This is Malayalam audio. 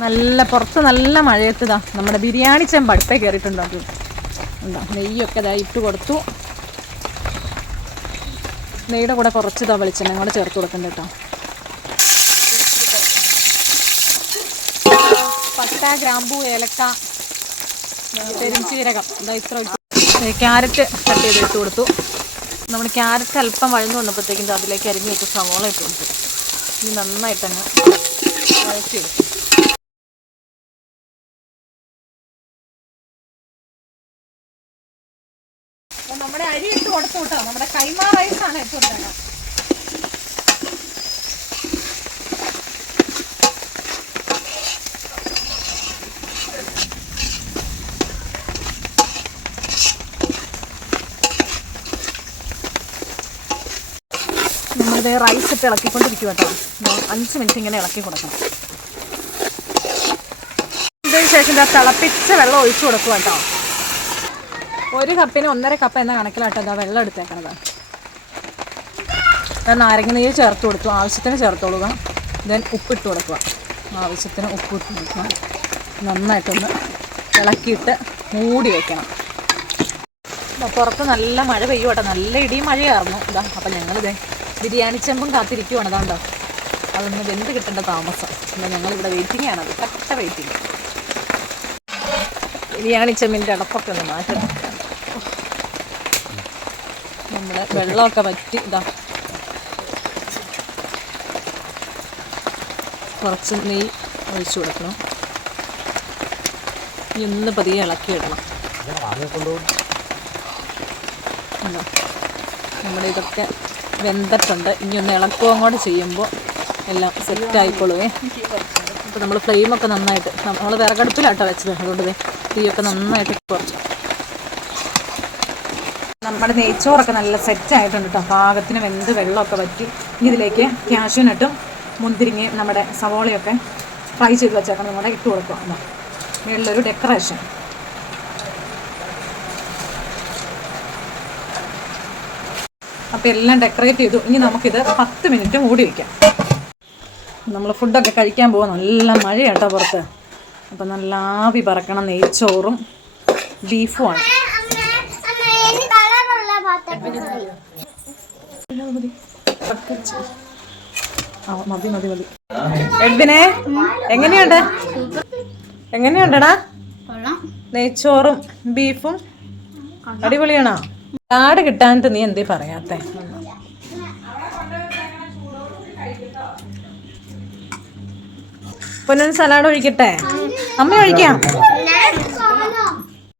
നല്ല പുറത്ത് നല്ല മഴയത്തതാ നമ്മുടെ ബിരിയാണി ചെമ്പ് അടുപ്പേ കയറിയിട്ടുണ്ടോ? അത് ഉണ്ടോ? നെയ്യൊക്കെ ഇതാ ഇട്ട് കൊടുത്തു. നെയ്യുടെ കൂടെ കുറച്ച് വെളിച്ചെണ്ണ കൂടെ ചേർത്ത് കൊടുക്കണ്ട കേട്ടോ. പട്ട, ഗ്രാമ്പൂ, ഏലക്ക, പെരുംജീരകം ഇതാ ഇത്ര. ക്യാരറ്റ് കട്ട് ചെയ്ത് ഇട്ട് കൊടുത്തു. നമ്മൾ ക്യാരറ്റ് അല്പം വഴന്നു വന്നപ്പോഴത്തേക്കും അതിലേക്ക് അരിഞ്ഞ് വെച്ച് സവോള ഇട്ട് കൊടുത്തു. ഇനി നന്നായിട്ടങ്ങ് വഴറ്റിയെടുക്കും. നമ്മുടെ അരി ഇട്ട് കൊടുത്തു കേട്ടോ. നമ്മുടെ കൈമ റൈസാണ് ഇട്ട് കൊടുത്തത്. നമ്മളിത് റൈസ് ഇട്ട് ഇളക്കിക്കൊണ്ടിരിക്കും കേട്ടോ. 5 മിനിറ്റ് ഇങ്ങനെ ഇളക്കി കൊടുക്കണം. ഇതിന് ശേഷം തിളപ്പിച്ച വെള്ളം ഒഴിച്ചു കൊടുക്കുക കേട്ടോ. 1 കപ്പിന് 1.5 കപ്പ് എന്ന കണക്കിലാട്ടോ ഇതാ വെള്ളം എടുത്തേക്കണത്. നാരങ്ങ നീര് ചേർത്ത് കൊടുത്തു. ആവശ്യത്തിന് ചേർത്തോളുക. ദെൻ ഉപ്പിട്ട് കൊടുക്കുക. ആവശ്യത്തിന് ഉപ്പ് ഇട്ട് കൊടുക്കുക. നന്നായിട്ടൊന്ന് ഇളക്കിയിട്ട് മൂടി വയ്ക്കണം. പുറത്ത് നല്ല മഴ പെയ്യും കേട്ടോ. നല്ല ഇടിയും മഴയായിരുന്നു ഇതാ. അപ്പം ഞങ്ങളിതേ ബിരിയാണി ചെമ്പും കാത്തിരിക്കുവാണ്. അതുകൊണ്ടോ അതൊന്ന് വെന്ത് കിട്ടേണ്ട താമസം. എന്നാൽ ഞങ്ങളിവിടെ വെയിറ്റിംഗ് ആണത്. കട്ട വെയിറ്റിംഗ്. ബിരിയാണി ചെമ്പിൻ്റെ അടപ്പൊക്കെ ഒന്ന് മാറ്റണം. നമ്മൾ വെള്ളമൊക്കെ വറ്റി ഇതാ കുറച്ച് നെയ്യ് ഒഴിച്ചു കൊടുക്കണം. ഇന്ന് പതിയെ ഇളക്കിയിടണം. നമ്മുടെ ഇതൊക്കെ വെന്തിട്ടുണ്ട്. ഇനി ഒന്ന് ഇളക്കുകയും കൂടെ ചെയ്യുമ്പോൾ എല്ലാം സെറ്റായിക്കൊള്ളുവേ. അപ്പോൾ നമ്മൾ ഫ്ലെയിമൊക്കെ നന്നായിട്ട് നമ്മൾ വിറകടുപ്പിലാട്ടോ വെച്ചത്. അതുകൊണ്ട് തീയൊക്കെ നന്നായിട്ട് കുറച്ചു. നമ്മുടെ നെയ്ച്ചോറൊക്കെ നല്ല സെറ്റായിട്ടുണ്ട് കേട്ടോ. പാകത്തിന് വെന്ത് വെള്ളമൊക്കെ വറ്റി. ഇതിലേക്ക് കാഷ്യൂനട്ടും മുന്തിരിങ്ങയും നമ്മുടെ സവോളയൊക്കെ ഫ്രൈ ചെയ്ത് വെച്ചേക്കണം. നമ്മുടെ ഇട്ട് കൊടുക്കുക. എന്നാൽ മേളിലൊരു ഡെക്കറേഷൻ. അപ്പോൾ എല്ലാം ഡെക്കറേറ്റ് ചെയ്തു. ഇനി നമുക്കിത് 10 മിനിറ്റ് മൂടി വയ്ക്കാം. നമ്മൾ ഫുഡൊക്കെ കഴിക്കാൻ പോകാം. നല്ല മഴയാട്ടോ പുറത്ത്. അപ്പം നല്ല ആവി പറക്കണം നെയ്ച്ചോറും ബീഫുമാണ്. മതി മതി മതി. എഡ്വിനെ എങ്ങനെയുണ്ടടാ നെയ്ച്ചോറും ബീഫും? അടിപൊളിയാണോ? കാട് കിട്ടാനിട്ട് നീ എന്തേ പറയാത്തെ? പൊന്നൊരു സലാഡ് ഒഴിക്കട്ടെ? അമ്മ ഒഴിക്കാം.